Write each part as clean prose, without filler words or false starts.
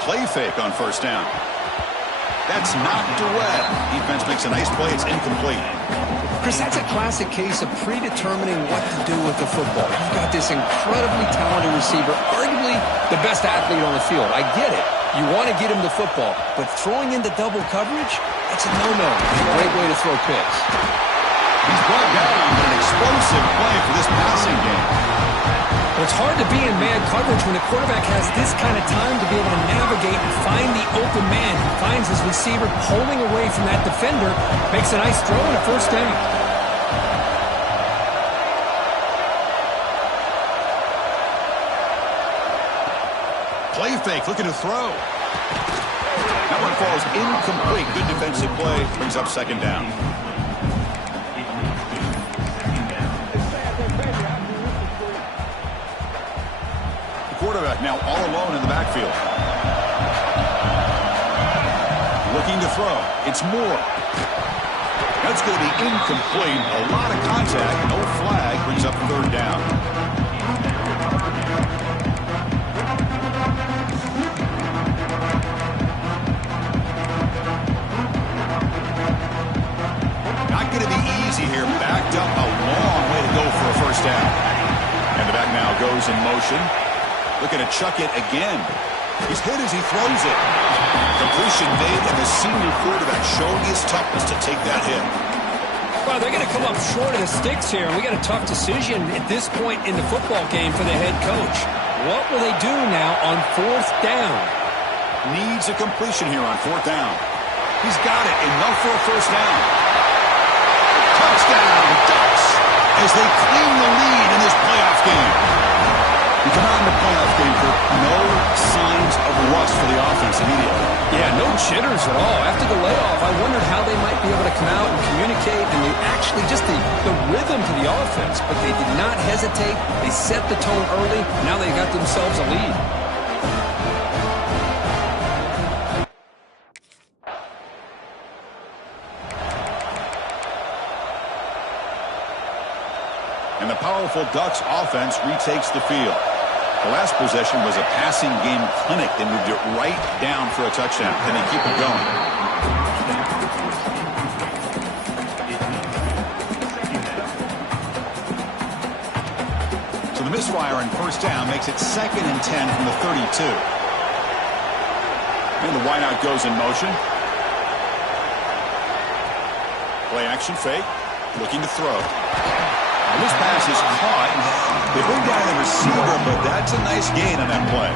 play fake on first down. That's knocked away. Defense makes a nice play. It's incomplete. Chris, that's a classic case of predetermining what to do with the football. You've got this incredibly talented receiver, arguably the best athlete on the field. I get it. You want to get him the football, but throwing into double coverage, that's a no-no. It's a great way to throw picks. He's brought down on an explosive play for this passing game. Well, it's hard to be in man coverage when the quarterback has this kind of time to be able to navigate and find the open man. He finds his receiver pulling away from that defender, makes a nice throw and a first down. Play fake, looking to throw. That one falls incomplete. Good defensive play, brings up second down. Quarterback now all alone in the backfield. Looking to throw. It's Moore. That's going to be incomplete. A lot of contact. No flag. Brings up third down. Not going to be easy here. Backed up a long way to go for a first down. And the back now goes in motion. Looking to chuck it again. He's hit as he throws it. Completion made, and the senior quarterback showing his toughness to take that hit. Well, they're going to come up short of the sticks here, and we got a tough decision at this point in the football game for the head coach. What will they do now on fourth down? Needs a completion here on fourth down. He's got it. Enough for a first down. Touchdown, Ducks, as they clean the lead in this playoff game. You come out in the playoff game for no signs of rust for the offense immediately. Yeah, no jitters at all. After the layoff, I wondered how they might be able to come out and communicate and actually just the rhythm to the offense. But they did not hesitate. They set the tone early. Now they got themselves a lead. And the powerful Ducks offense retakes the field. The last possession was a passing game clinic. They moved it right down for a touchdown. Then they keep it going. So the misfire on first down makes it 2nd and 10 from the 32. And the wideout goes in motion. Play action fake. Looking to throw. And this pass is caught. They bring down the receiver, but that's a nice gain on that play.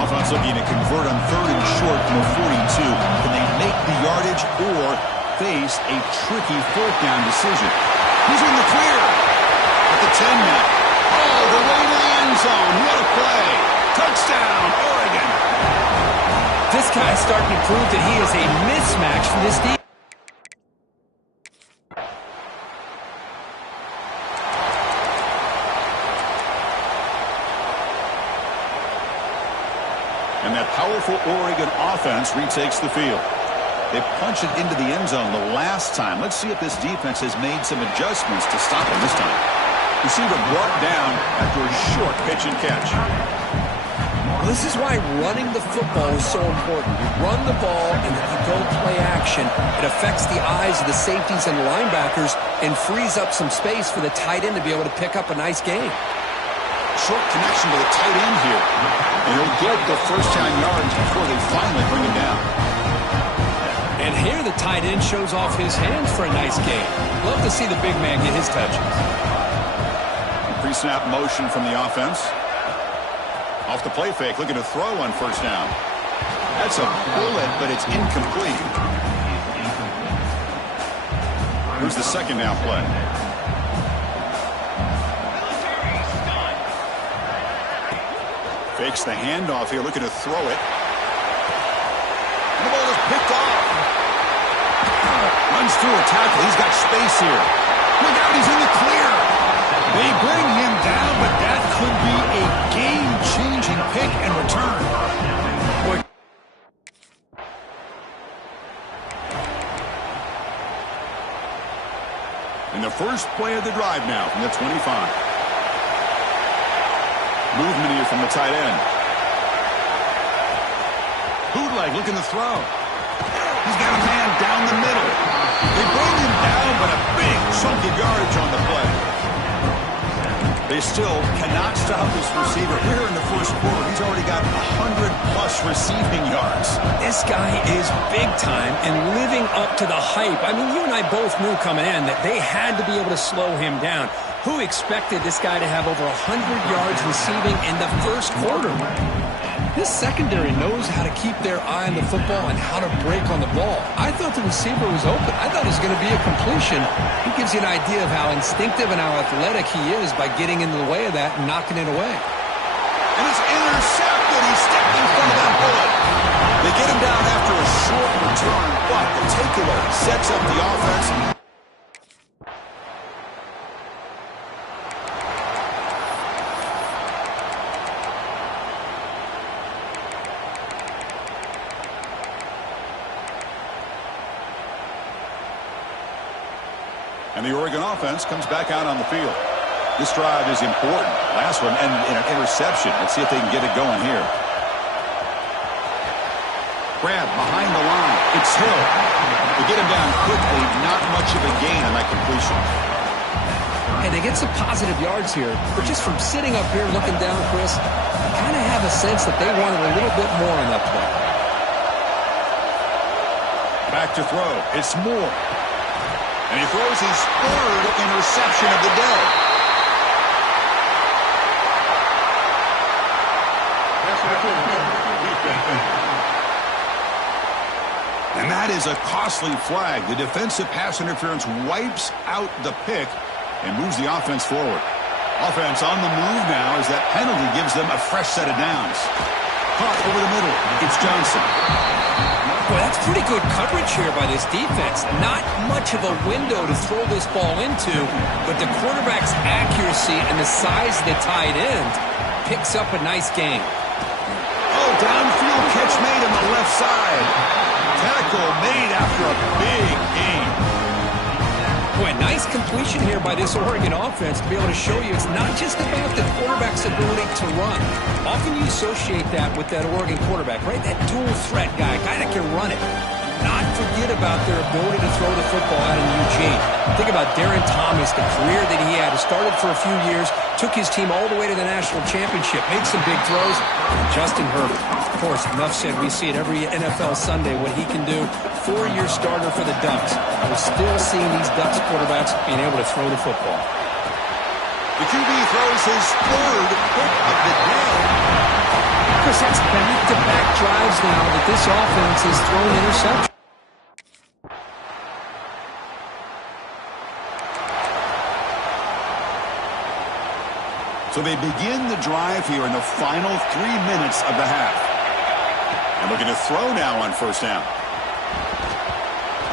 Offense looking to convert on 3rd and short from the 42. Can they make the yardage or face a tricky 4th down decision? He's in the clear at the 10 now. Oh, the way to the end zone. What a play. Touchdown, Oregon. This guy is starting to prove that he is a mismatch for this defense. And that powerful Oregon offense retakes the field. They punch it into the end zone the last time. Let's see if this defense has made some adjustments to stop them this time. Receiver brought down after a short pitch and catch. Well, this is why running the football is so important. You run the ball and then you go play action. It affects the eyes of the safeties and the linebackers and frees up some space for the tight end to be able to pick up a nice game. Short connection to the tight end here. And he'll get the first down yards before they finally bring him down. And here the tight end shows off his hands for a nice game. Love to see the big man get his touches. Pre-snap motion from the offense. Off the play fake, looking to throw on first down. That's a bullet, but it's incomplete. Here's the second down play. Fakes the handoff here, looking to throw it. And the ball is picked off. Runs through a tackle. He's got space here. Look out, he's in the clear. They bring him down, but that could be a game-changing pick and return. Boy. And the first play of the drive now from the 25. Movement here from the tight end. Bootleg looking to throw. He's got a man down the middle. They bring him down, but a big chunk of yardage on the play. They still cannot stop this receiver. Here in the first quarter, he's already got 100-plus receiving yards. This guy is big time and living up to the hype. I mean, you and I both knew coming in that they had to be able to slow him down. Who expected this guy to have over 100 yards receiving in the first quarter? This secondary knows how to keep their eye on the football and how to break on the ball. I thought the receiver was open. I thought it was going to be a completion. He gives you an idea of how instinctive and how athletic he is by getting into the way of that and knocking it away. And it's intercepted. He stepped in front of that bullet. They get him down after a short return, but the takeaway sets up the offense. And the Oregon offense comes back out on the field. This drive is important. Last one ended in an interception. Let's see if they can get it going here. Grab behind the line. It's Hill. They get him down quickly. Not much of a gain on that completion. Hey, they get some positive yards here. But just from sitting up here looking down, Chris, I kind of have a sense that they wanted a little bit more on that play. Back to throw. It's Moore. And he throws his third interception of the day. And that is a costly flag. The defensive pass interference wipes out the pick and moves the offense forward. Offense on the move now as that penalty gives them a fresh set of downs. Caught over the middle. It's Johnson. Boy, that's pretty good coverage here by this defense. Not much of a window to throw this ball into, but the quarterback's accuracy and the size of the tight end picks up a nice gain. Oh, downfield catch made on the left side. Tackle made after a big gain. Boy, nice completion here by this Oregon offense to be able to show you it's not just about the quarterback's ability to run. Often you associate that with that Oregon quarterback, right? That dual threat guy that can run it. Not forget about their ability to throw the football out in Eugene. Think about Darren Thomas, the career that he had. He started for a few years, took his team all the way to the national championship, made some big throws. And Justin Herbert, of course, enough said. We see it every NFL Sunday what he can do. 4-year starter for the Ducks. We're still seeing these Ducks quarterbacks being able to throw the football. The QB throws his third pick of the day. Chris, that's back-to-back drives now that this offense has thrown interceptions. So they begin the drive here in the final 3 minutes of the half. And looking to throw now on first down.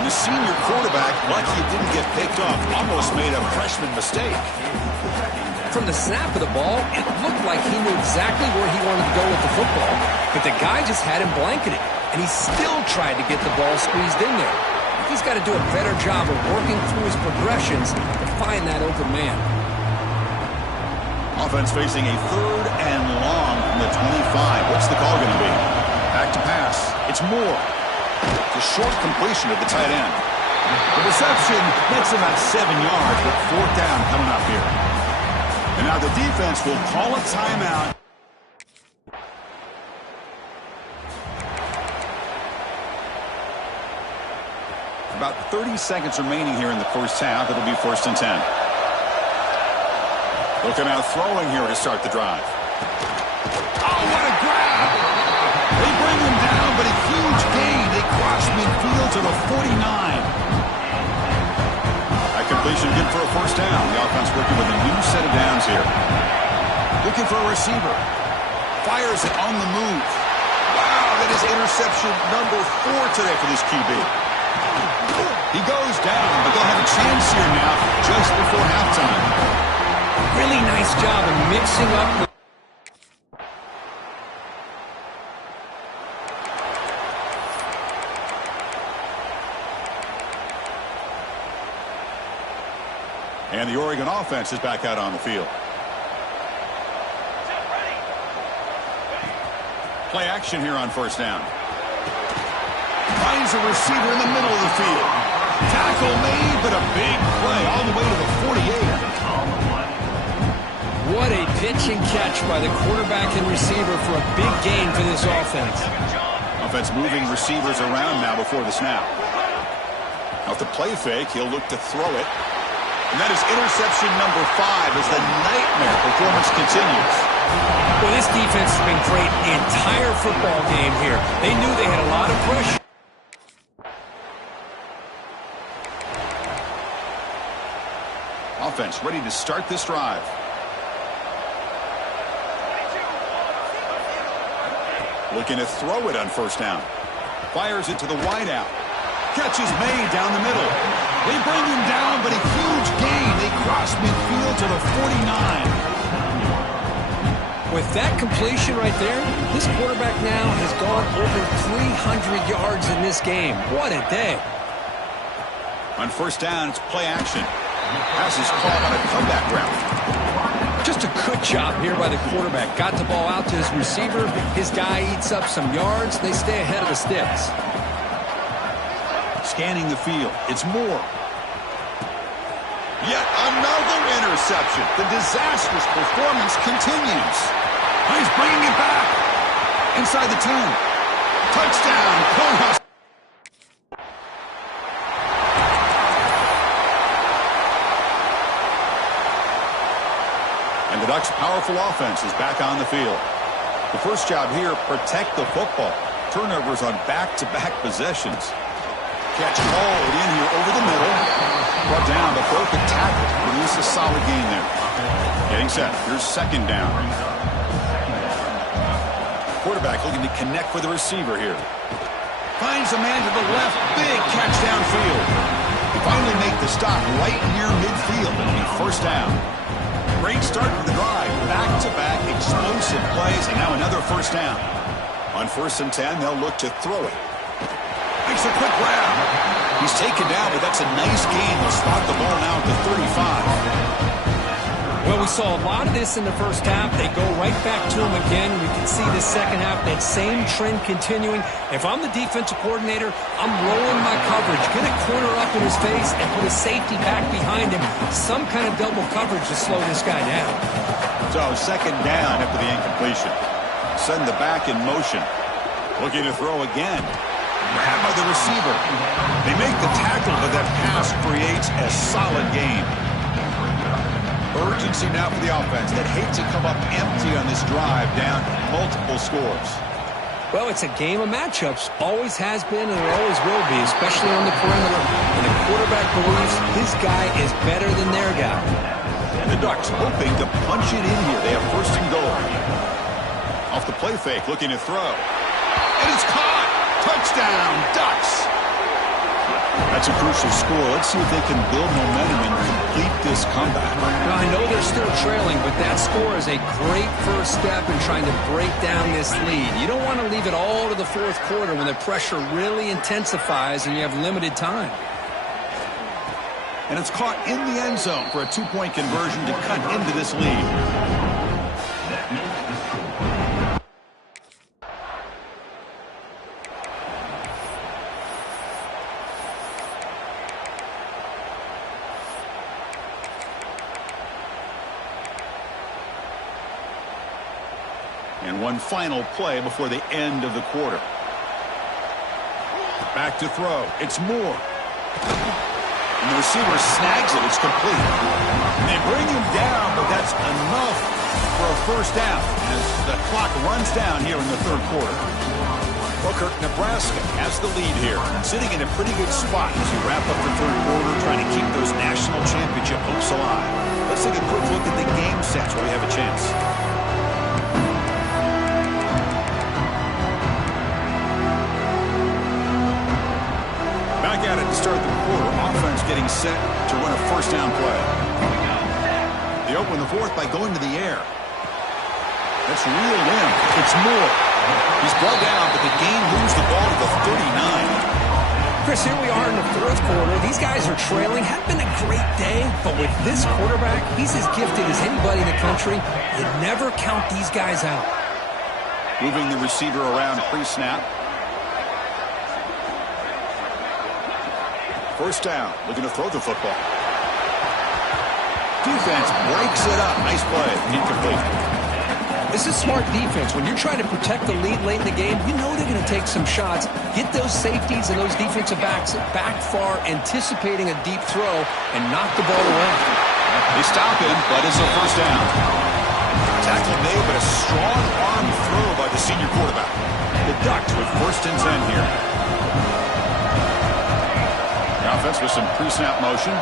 And the senior quarterback, lucky it didn't get picked off, almost made a freshman mistake. From the snap of the ball, it looked like he knew exactly where he wanted to go with the football, but the guy just had him blanketed, and he still tried to get the ball squeezed in there. He's got to do a better job of working through his progressions to find that open man. Offense facing a 3rd and long from the 25. What's the call going to be? Back to pass. It's Moore. It's a short completion of the tight end. The reception nets about 7 yards, but 4th down coming up here. And now the defense will call a timeout. About 30 seconds remaining here in the first half. It'll be 1st and 10. Looking out throwing here to start the drive. Oh, what a grab! They bring him down, but a huge gain. They cross midfield to the 49. That completion good for a 1st down. The offense working with a new set of downs here. Looking for a receiver. Fires it on the move. Wow, that is interception number 4 today for this QB. He goes down, but they'll have a chance here now just before halftime. Really nice job of mixing up. And the Oregon offense is back out on the field. Play action here on first down. Finds a receiver in the middle of the field. Tackle made, but a big play all the way to the 48. What a pitch and catch by the quarterback and receiver for a big gain for this offense. Offense moving receivers around now before the snap. Off the play fake, he'll look to throw it. And that is interception number 5 as the nightmare performance continues. Well, this defense has been great the entire football game here. They knew they had a lot of pressure. Offense ready to start this drive. Looking to throw it on first down. Fires it to the wideout. Catch is made down the middle. They bring him down, but a huge gain. They cross midfield to the 49. With that completion right there, this quarterback now has gone over 300 yards in this game. What a day. On first down, it's play action. Pass is caught on a comeback route. Just a good job here by the quarterback. Got the ball out to his receiver. His guy eats up some yards. They stay ahead of the sticks. Scanning the field. It's Moore. Yet another interception. The disastrous performance continues. He's bringing it back. Inside the 10. Touchdown, Conehouse. And the Ducks' powerful offense is back on the field. The first job here, protect the football. Turnovers on back-to-back possessions. Catch hauled in here over the middle. Brought down, but broke a tackle. Produce a solid gain there. Getting set. Here's second down. Quarterback looking to connect with the receiver here. Finds a man to the left. Big catch downfield. They finally make the stop right near midfield. It'll be first down. Great start to the drive. Back-to-back explosive plays, and now another first down. On 1st and 10, they'll look to throw it. Makes a quick grab. He's taken down, but that's a nice gain. They'll spot the ball now at the 35. Well, we saw a lot of this in the first half. They go right back to him again. We can see the second half, that same trend continuing. If I'm the defensive coordinator, I'm rolling my coverage. Get a corner up in his face and put a safety back behind him. Some kind of double coverage to slow this guy down. So second down after the incompletion. Send the back in motion. Looking to throw again. Grab by the receiver. They make the tackle, but that pass creates a solid gain. Urgency now for the offense that hate to come up empty on this drive, down multiple scores. Well, it's a game of matchups. Always has been and it always will be, especially on the perimeter. And the quarterback believes his guy is better than their guy. And the Ducks hoping to punch it in here. They have first and goal. Off the play fake, looking to throw. And it's caught! Touchdown, Ducks! That's a crucial score. Let's see if they can build momentum and complete this comeback. Well, I know they're still trailing, but that score is a great first step in trying to break down this lead. You don't want to leave it all to the fourth quarter when the pressure really intensifies and you have limited time. And it's caught in the end zone for a 2-point conversion to cut into this lead. And one final play before the end of the quarter. Back to throw. It's Moore. And the receiver snags it. It's complete. And they bring him down, but that's enough for a first down as the clock runs down here in the third quarter. Well, Kirk, Nebraska has the lead here, sitting in a pretty good spot as you wrap up the third quarter, trying to keep those national championship hopes alive. Let's take a quick look at the game sets where we have a chance. Back at it to start the quarter. Offense getting set to run a first down play. They open the fourth by going to the air. That's reeled in. It's Moore. He's brought down, but the game moves the ball to the 39. Chris, here we are in the fourth quarter. These guys are trailing. Had been a great day, but with this quarterback, he's as gifted as anybody in the country. You never count these guys out. Moving the receiver around pre-snap. First down, looking to throw the football. Defense breaks it up. Nice play. Incomplete. This is smart defense. When you're trying to protect the lead late in the game, you know they're going to take some shots. Get those safeties and those defensive backs back far, anticipating a deep throw, and knock the ball away. They stop him, but it's a first down. Tackle made, but a strong arm throw by the senior quarterback. The Ducks with 1st and 10 here. The offense with some pre-snap motion.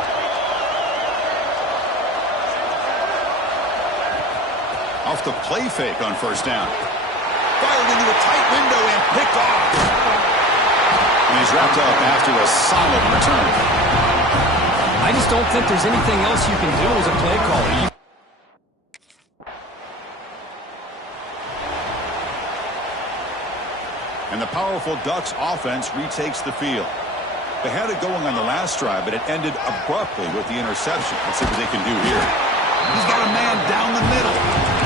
Off the play fake on 1st down. Fired into a tight window and picked off. And he's wrapped up after a solid return. I just don't think there's anything else you can do as a play caller. And the powerful Ducks offense retakes the field. They had it going on the last drive, but it ended abruptly with the interception. Let's see what they can do here. He's got a man down the middle.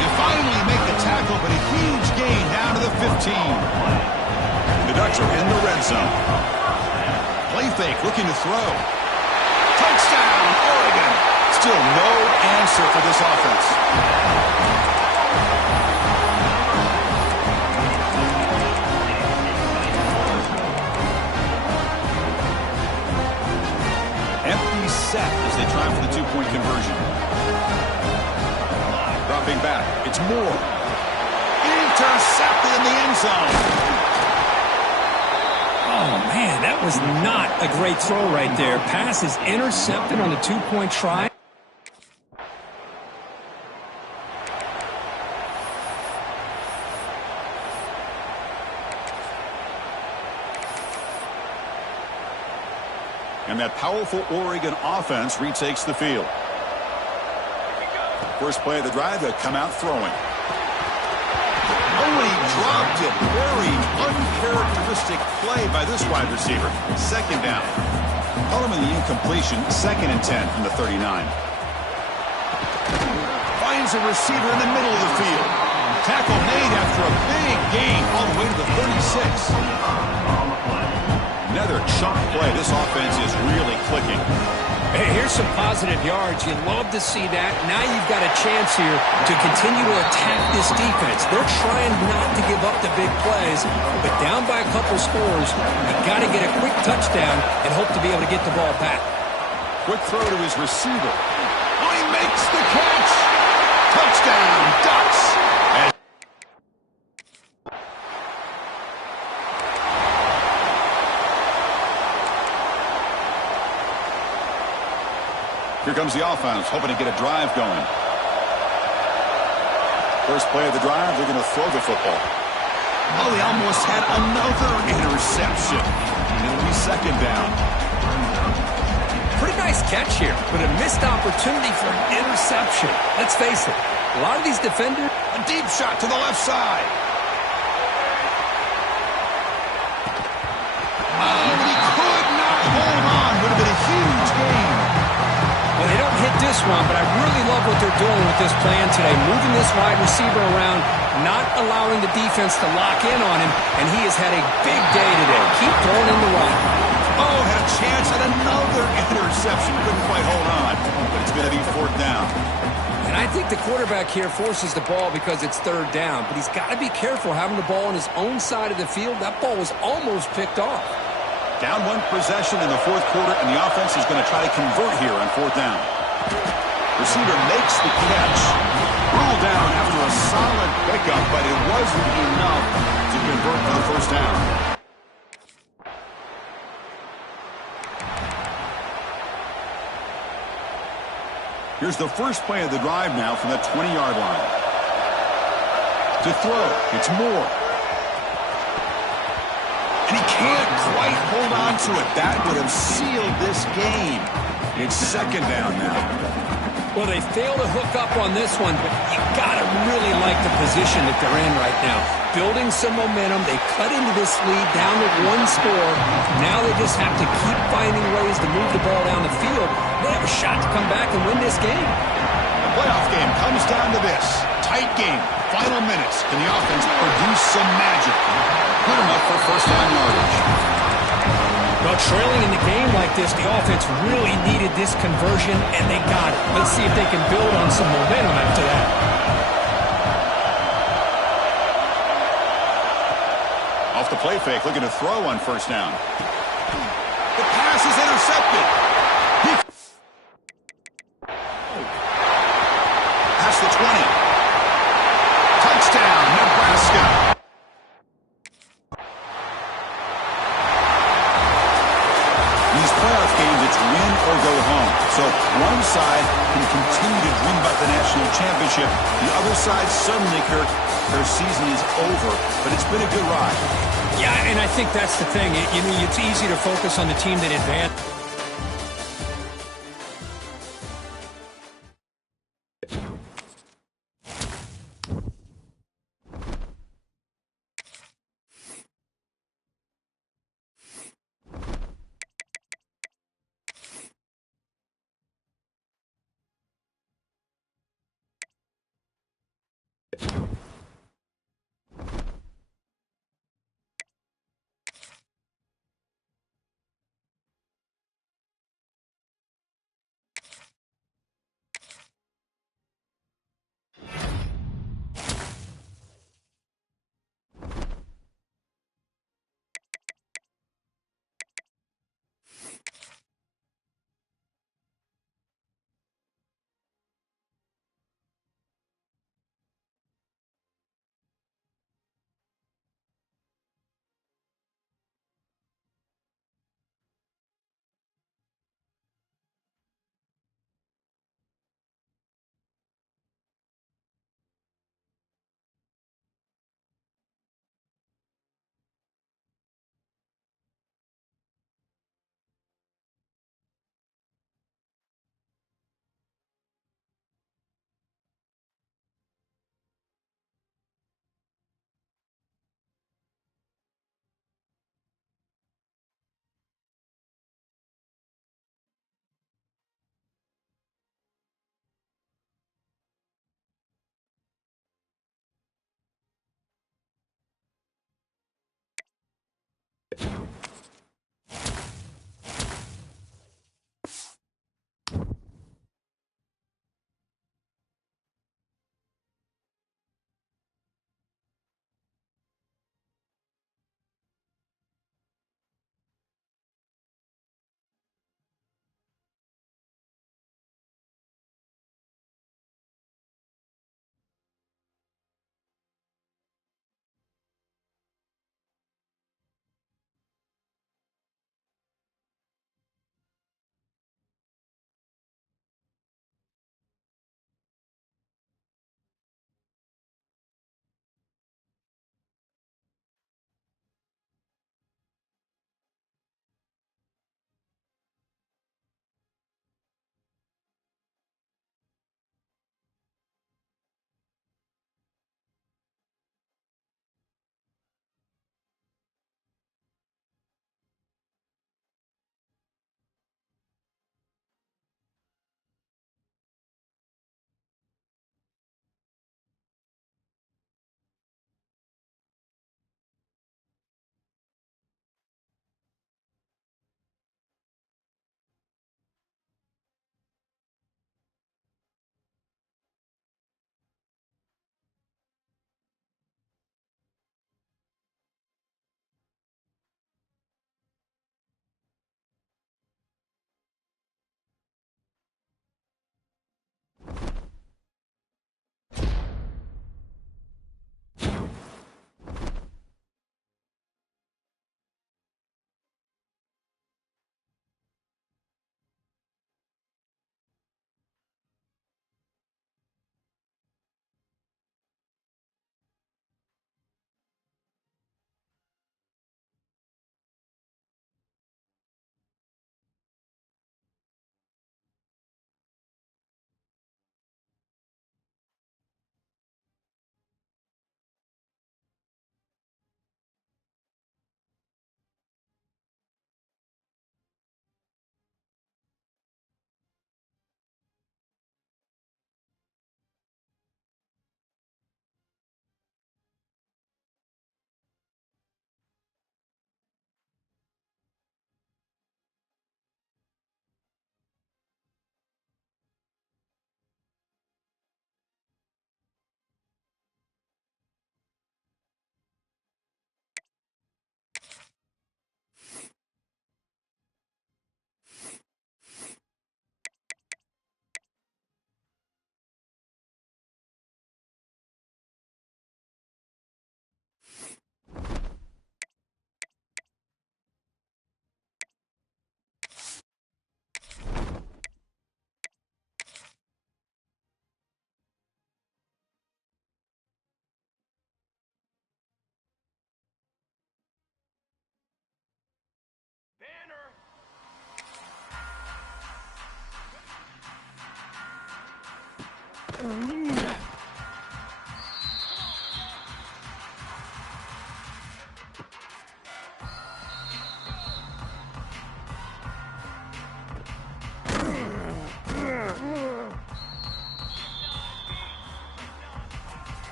They finally make the tackle, but a huge gain down to the 15. The Ducks are in the red zone. Play fake, looking to throw. Touchdown, Oregon. Still no answer for this offense. Empty set as they try for the 2-point conversion. Dropping back. It's Moore. Intercepted in the end zone. Oh, man, that was not a great throw right there. Pass is intercepted on the 2-point try. And that powerful Oregon offense retakes the field. First play of the drive, they'll come out throwing. Oh, he dropped it. Very uncharacteristic play by this wide receiver. 2nd down. Call him in the incompletion. 2nd and 10 from the 39. Finds a receiver in the middle of the field. Tackle made after a big gain all the way to the 36. Another chunk play. This offense is really clicking. Hey, here's some positive yards. You love to see that. Now you've got a chance here to continue to attack this defense. They're trying not to give up the big plays, but down by a couple scores, you've got to get a quick touchdown and hope to be able to get the ball back. Quick throw to his receiver. Oh, he makes the catch. Touchdown, Ducks. Here comes the offense, hoping to get a drive going. First play of the drive, they're going to throw the football. Oh, they almost had another interception. It'll be 2nd down. Pretty nice catch here, but a missed opportunity for an interception. Let's face it, a lot of these defenders... A deep shot to the left side. Oh, he could not hold on. Would have been a huge gain. Well, they don't hit this one, but I really love what they're doing with this plan today. Moving this wide receiver around, not allowing the defense to lock in on him, and he has had a big day today. Keep throwing him the rock. Oh, had a chance at another interception. Couldn't quite hold on, but it's going to be 4th down. And I think the quarterback here forces the ball because it's 3rd down, but he's got to be careful having the ball on his own side of the field. That ball was almost picked off. Down 1 possession in the 4th quarter, and the offense is going to try to convert here on 4th down. Receiver makes the catch. Ruled down after a solid pickup, but it wasn't enough to convert for the 1st down. Here's the first play of the drive now from the 20-yard line. To throw, it's Moore. And he can't quite hold on to it. That would have sealed this game. It's 2nd down now. Well, they fail to hook up on this one, but you got to really like the position that they're in right now. Building some momentum. They cut into this lead down to 1 score. Now they just have to keep finding ways to move the ball down the field. They have a shot to come back and win this game. The playoff game comes down to this. Tight game. Final minutes. Can the offense produce some magic? Good enough for 1st down yardage. Well, trailing in the game like this, the offense really needed this conversion, and they got it. Let's see if they can build on some momentum after that. Off the play fake, looking to throw on first down. The pass is intercepted. Past the 20. Touchdown, Nebraska. These playoff games, it's win or go home. So one side can continue to dream about the national championship. The other side, suddenly, Kirk, their season is over. But it's been a good ride. Yeah, and I think that's the thing. It's easy to focus on the team that advanced.